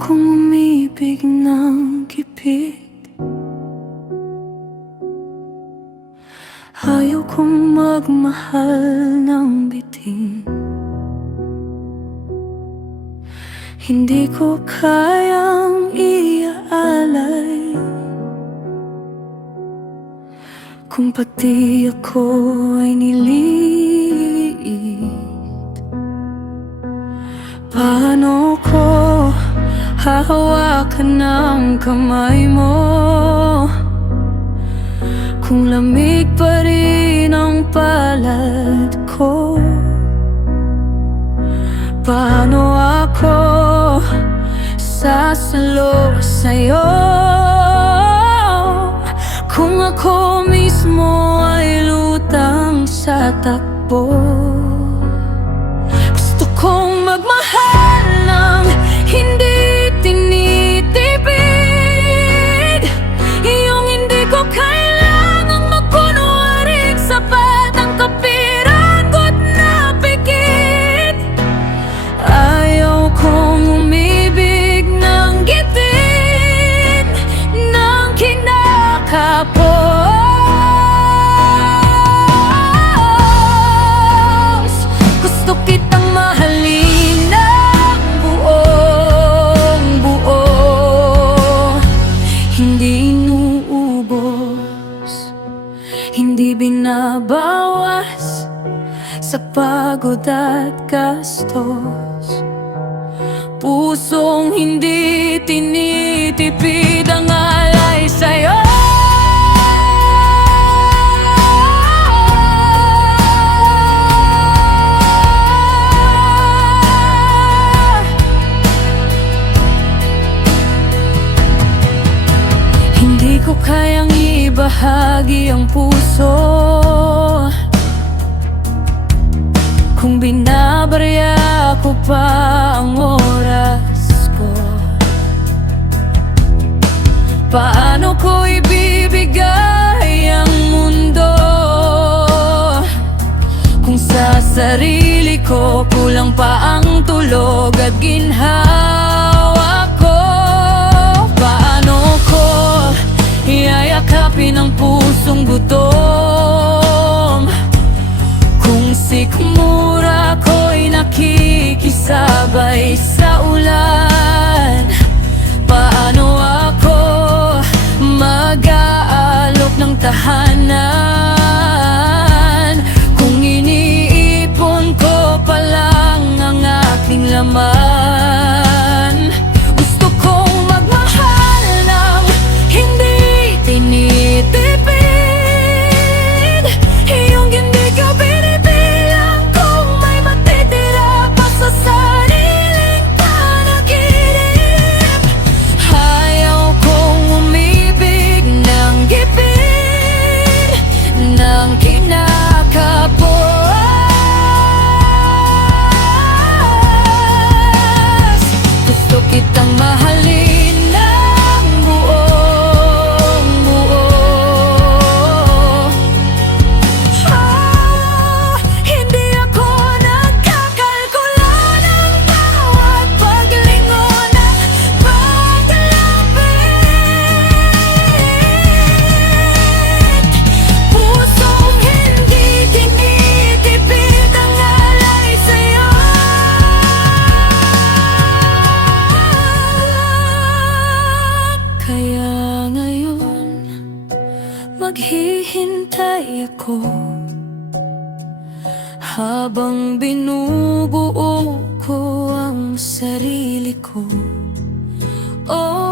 kong umibig ng gipit. Ayaw kong magmahal ng bitin. Hindi ko kayang iaalay kung pati ako ay niliit. Paano ko hahawakan ng kamay mo kung lamig pa rin ang palad ko? Paano ako sasalo sa'yo kung ako mismo ay lutang sa takbo? Gusto kong magmahal ng hindi tinitipid, yung hindi ko kailangang magkunwaring sapat ang kapiran ko't napikit. Ayaw kong umibig ng gitin ng kinakapos. Gusto kitang mahalin ng buong buo, hindi inuubos, hindi binabawas sa pagod at gastos. Pusong hindi tinitipid ang alay sa'yo. Hindi ko kayang ibahagi ang puso kung binabarya ko pa ang oras ko. Paano ko ibibigay ang mundo kung sa sarili ko kulang pa ang tulog at ginhawa ko? Paano ko iyayakapin ang pusong gutom kung sikmura ko'y nakikisabay sa ulan? Paano ako mag-aalok ng tahanan kung iniipon ko pa lang ang aking laman? Gusto kong magmahal ng hindi tinitipid, yung hindi ko binibilang kung may matitira pa sa sariling panaginip. Ayaw kong umibig ng gipit ng kinakapos. Gusto kitang mahalin ng buong buo, hindi ako nagkakalkula ng bawat paglingon at paglapit. Pusong hindi tinitipid ang alay sa'yo. Kaya ngayon maghihintay ako habang binubuo ko ang sarili ko. Oh,